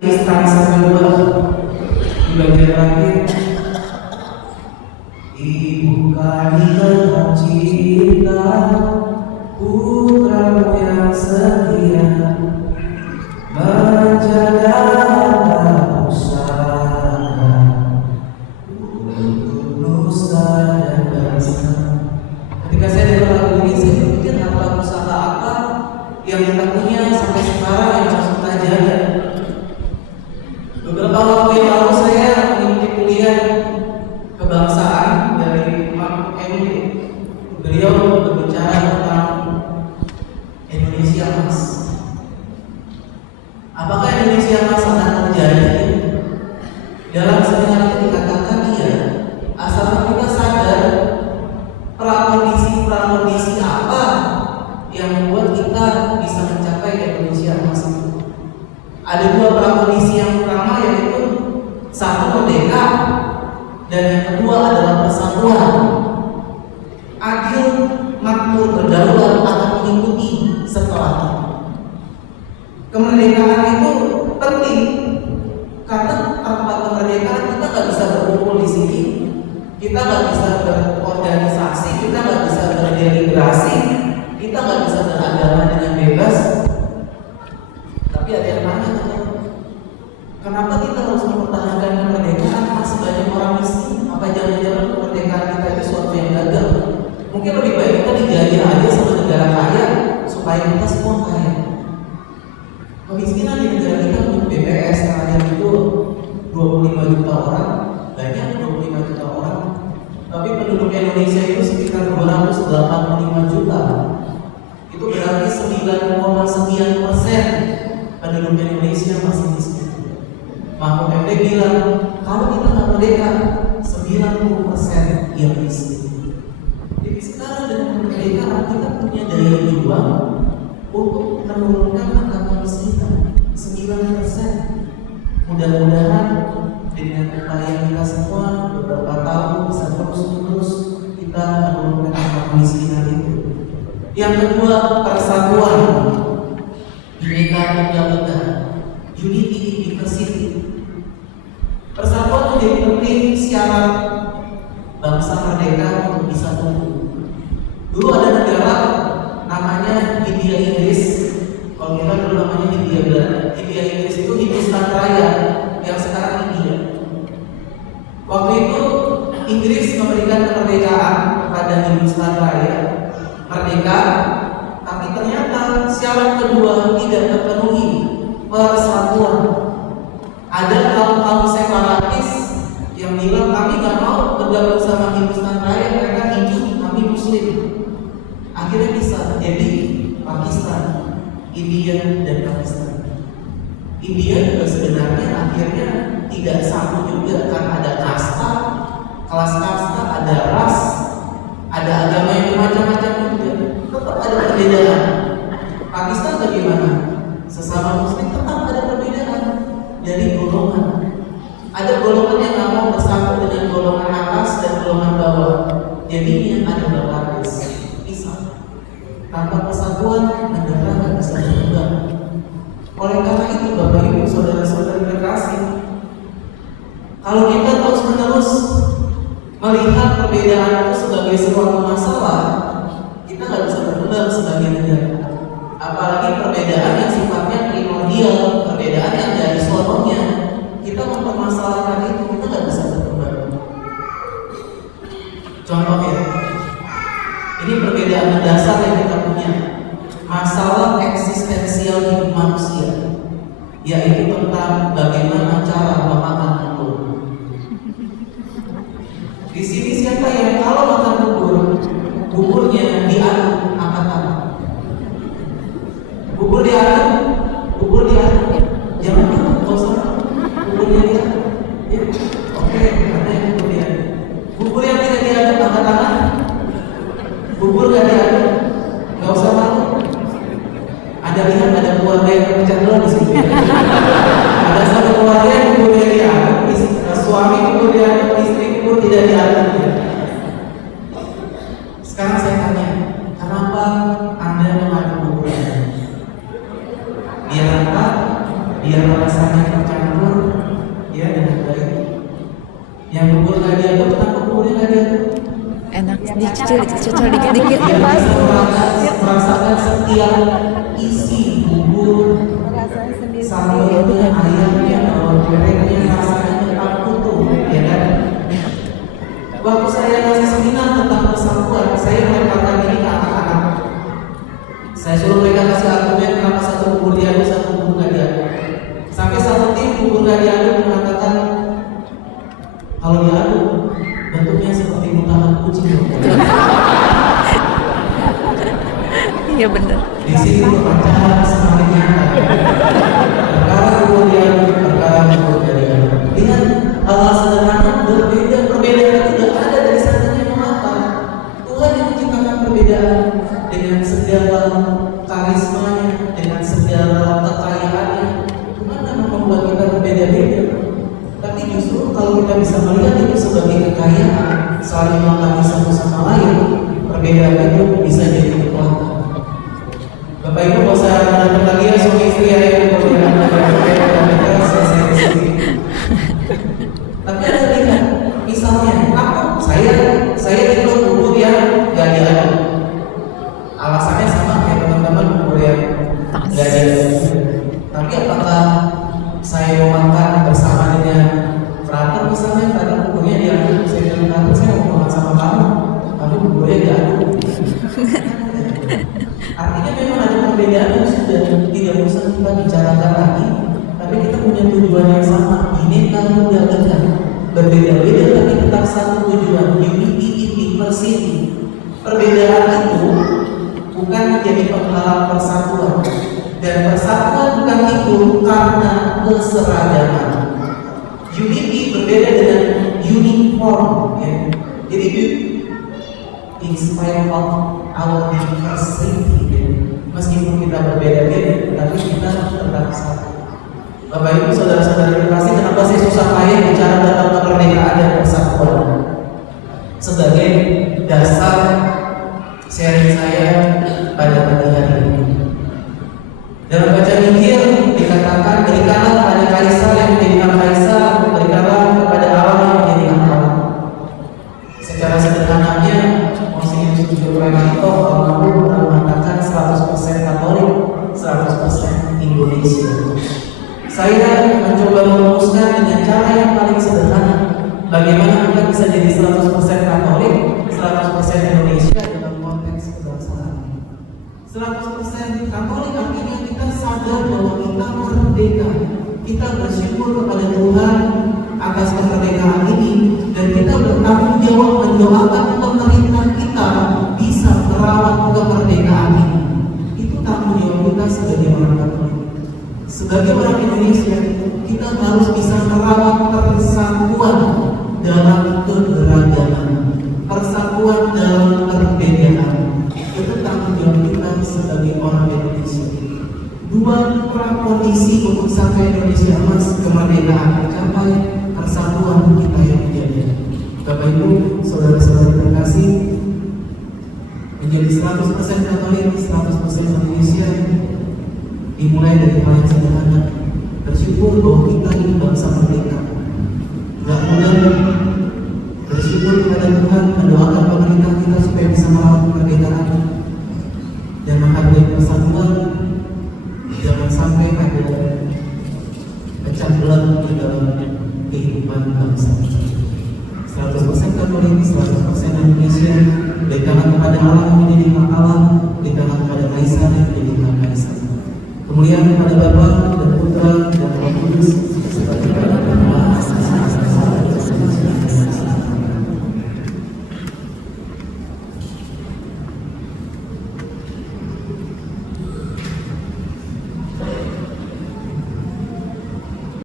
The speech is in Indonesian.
Instansi kedua di bagian akhir, dibuka tetap cinta putramu yang setia, menjaga pusaka untuk nusa dan bangsa. Ketika saya dengar lagu ini, saya berpikir apa pusaka apa yang kita punya sampai sekarang yang harus kita jaga. Beberapa waktu yang lalu saya mengikuti kuliah kebangsaan dari Pak Emily. Beliau berbicara tentang Indonesia Emas. Apakah Indonesia Emas akan terjadi? Dalam seminar itu dikatakan iya, asalkan kita sadar prakondisi apa yang membuat kita bisa mencapai Indonesia Emas itu. Ada dua prakondisi. Yang pertama yaitu satu, merdeka, dan yang kedua adalah persatuan. Adil, makmur, berdaulat akan mengikuti setelahnya. Kemerdekaan itu penting karena tanpa kemerdekaan kita nggak bisa berkumpul di sini, kita nggak bisa berorganisasi, kita nggak bisa berdeliberasi, kita nggak bisa beragama dengan bebas. Tapi ada yang nanya, kenapa kita harus mempertahankan kemerdekaan masih banyak orang miskin? Apa jangan-jangan kemerdekaan kita itu suatu yang gagal? Mungkin lebih baik kita dijajah aja sama negara kaya supaya kita semua kaya. Kemiskinan di negara kita untuk BPS yang itu 25 juta orang, banyak 25 juta orang. Tapi penduduk Indonesia itu sekitar 285 juta. Itu berarti 9,9% penduduk Indonesia masih miskin. Mahfud MD bilang, kalau kita nggak merdeka, 90% yang miskin. Jadi sekarang dengan kemerdekaan kita punya daya juang untuk menurunkan angka kemiskinan 9%. Mudah-mudahan dengan upaya kita semua beberapa tahun bisa terus kita menurunkan angka kemiskinan itu. Yang kedua, persatuan. Bineka Tunggal Ika, unity in diversity. Persatuan menjadi penting syarat bangsa merdeka untuk bisa tumbuh. Dulu ada negara namanya Hindia Inggris. Kalau kita dulu namanya Hindia Belanda. Hindia Inggris itu Hindustan Raya yang sekarang India. Waktu itu Inggris memberikan kemerdekaan kepada Hindustan Raya, merdeka, tapi ternyata syarat kedua tidak terpenuhi, persatuan. Ada kaum separatis yang bilang kami nggak mau bergabung sama Hindustan Raya, mereka Hindu, kami Muslim. Akhirnya bisa jadi Pakistan, India dan Pakistan. India juga sebenarnya akhirnya tidak sama juga, kan ada kasta, kelas kasta, ada ras, ada agama yang macam-macam juga, tetap ada perbedaan. Pakistan bagaimana? Sesama Muslim tetap ada perbedaan dari golongan. Ada golongan yang nggak mau bersatu dengan golongan atas dan golongan bawah. Jadinya ada berlapis, pisah. Tanpa persatuan negara nggak bisa berkembang. Oleh karena itu, Bapak Ibu, saudara-saudari terkasih, kalau kita terus-menerus melihat perbedaan itu sebagai sebuah masalah, kita nggak bisa berkembang sebagai negara. Apalagi perbedaan yang sifatnya primordial, perbedaan yang dari sononya, kita mempermasalahkan itu, kita nggak bisa berkembang. Contohnya, ini perbedaan mendasar yang kita punya, masalah eksistensial hidup manusia, yaitu tentang bagaimana cara memakan bubur. Di sini siapa yang kalau makan bubur, buburnya diaduk angkat-angkat. Bubur diaduk, jangan makan, nggak usah buburnya diaduk. Ya, oke, ada yang bubur diaduk. Bubur yang tidak diaduk angkat tangan. Bubur nggak diaduk, nggak usah makan. Ada lihat ada keluarga yang pecah telur di sini. Ada satu Yang bubur nggak diaduk, kenapa buburnya nggak diaduk? Enak, dicicil dikit-dikit ya Mas. Bisa merasakan setiap isi bubur, sambelnya, ayamnya, bawang gorengnya, rasanya tetap utuh, ya kan? Waktu saya ngasih seminar tentang persatuan, saya melemparkan ini ke anak-anak. Saya suruh mereka kasih argumen kenapa satu bubur diaduk, satu bubur nggak diaduk. Sampai satu tim bubur nggak diaduk mengatakan kalau diaduk bentuknya seperti mutahan kucing. Iya benar. Di sini perpecahan semakin nyata. Perkara bubur diaduk, perkara bubur nggak diaduk. Dengan hal sederhana berbeda, perbedaan itu tidak ada dari sananya mengapa. Tuhan yang menciptakan perbedaan dengan segala karismanya, dengan segala kekayaannya. Tuhan memang membuat kita berbeda-beda. Tapi justru kalau kita bisa melihat itu sebagai kekayaan, saling melengkapi satu sama lain, perbedaan itu bisa jadi kekuatan. Bapak Ibu nggak usah datang lagi ya suami istri ya yang berbeda selesai di sini. Tapi ada lihat, misalnya aku saya itu bubur yang nggak diaduk. Alasannya sama kayak teman-teman bubur yang nggak diaduk. Tapi apakah saya mau makan bersama dengan frater misalnya, karena buburnya diaduk, saya bilang frater saya mau makan sama kamu, tapi buburnya diaduk. Artinya memang ada perbedaan yang sudah tidak usah kita bicarakan lagi, tapi kita punya tujuan yang sama. Bineka Tunggal Ika, berbeda-beda tapi tetap satu tujuan, unity in diversity. Perbedaan itu bukan menjadi penghalang persatuan, dan persatuan bukan itu karena keseragaman. Unity berbeda dengan uniform, ya. Jadi in spite of our diversity, ya. Meskipun kita berbeda-beda, tapi kita tetap satu. Bapak Ibu saudara-saudari terkasih, kenapa saya susah payah bicara tentang kemerdekaan dan persatuan? Sebagai dasar sharing saya pada pagi hari ini. Dalam bacaan Injil dikatakan, berikanlah kepada Kaisar yang menjadikan Kaisar, berikanlah kepada Allah yang menjadikan Allah. Secara sederhananya, Monsinyur Sujopremanto almarhum pernah mengatakan 100% Katolik, 100% Indonesia. Saya mencoba merumuskan dengan cara yang paling sederhana, bagaimana kita bisa jadi 100% Katolik, 100% Indonesia dalam konteks kebangsaan. 100% Katolik artinya kita sadar bahwa kita merdeka. Kita bersyukur kepada Tuhan atas kemerdekaan ini, dan kita bertanggung jawab mendoakan pemerintah kita bisa merawat kemerdekaan ini. Itu tanggung jawab kita sebagai orang Katolik. Sebagai orang Indonesia, kita harus bisa merawat persatuan dalam keberagaman, persatuan dalam perbedaan. Itu tanggung jawab kita sebagai orang Indonesia. Dua prakondisi untuk sampai Indonesia emas kemerdekaan tercapai, persatuan kita yang menjadi. Bapak Ibu, saudara-saudara terkasih, menjadi 100% Katolik, 100% Indonesia dimulai dari hal yang sederhana. Bersyukur bahwa kita ini bangsa merdeka. Gak mudah. Bersyukur kepada Tuhan, mendoakan pemerintah kita supaya bisa merawat kemerdekaan dan menghargai persatuan. Jangan sampai ada pecah belah di dalam kehidupan bangsa. 100% Katolik, 100% Indonesia. Berikanlah kepada Allah yang menjadi hak Allah, berikanlah kepada Kaisar yang menjadi hak Kaisar. Kemuliaan kepada Bapa dan Putra dan Roh Kudus